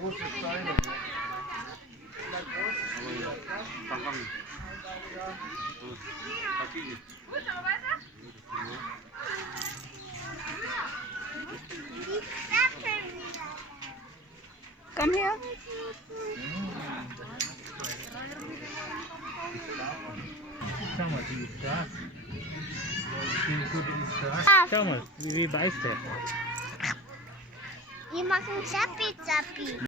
große Steine. Komm her. Schau mal, die ist das. Wie gut ist das? Schau mal, wie beißt der? Die machen Zappi Zappi.